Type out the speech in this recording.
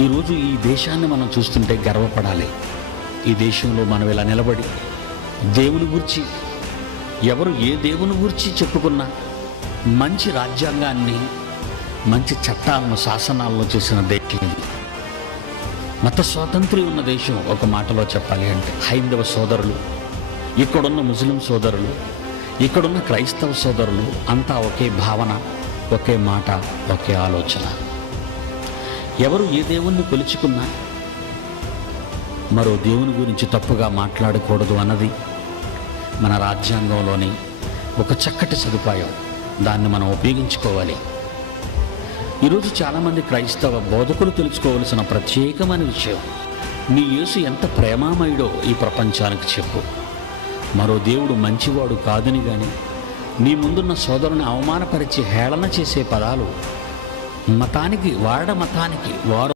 ఈరోజు ఈ దేశాన్ని మనం చూస్తుంటే గర్వపడాలి. ఈ దేశంలో మనం ఇలా నిలబడి దేవుని గురించి, ఎవరు ఏ దేవుని గురించి చెప్పుకున్నా మంచి రాజ్యాంగాన్ని, మంచి చట్టాలను, శాసనాలను చేసిన దేశం ఇది. మత స్వాతంత్ర్యం ఉన్న దేశం. ఒక మాటలో చెప్పాలి అంటే హైందవ సోదరులు, ఇక్కడున్న ముస్లిం సోదరులు, ఇక్కడున్న క్రైస్తవ సోదరులు అంతా ఒకే భావన, ఒకే మాట, ఒకే ఆలోచన. ఎవరు ఏ దేవుణ్ణి కొలుచుకున్నా మరో దేవుని గురించి తప్పుగా మాట్లాడకూడదు అన్నది మన రాజ్యాంగంలోని ఒక చక్కటి సదుపాయం. దాన్ని మనం ఉపయోగించుకోవాలి. ఈరోజు చాలామంది క్రైస్తవ బోధకులు తెలుసుకోవలసిన ప్రత్యేకమైన విషయం, నీ యేసు ఎంత ప్రేమామయుడో ఈ ప్రపంచానికి చెప్పు. మరో దేవుడు మంచివాడు కాదని కానీ, నీ ముందున్న సోదరుని అవమానపరిచి హేళన చేసే పదాలు మతానికి వారు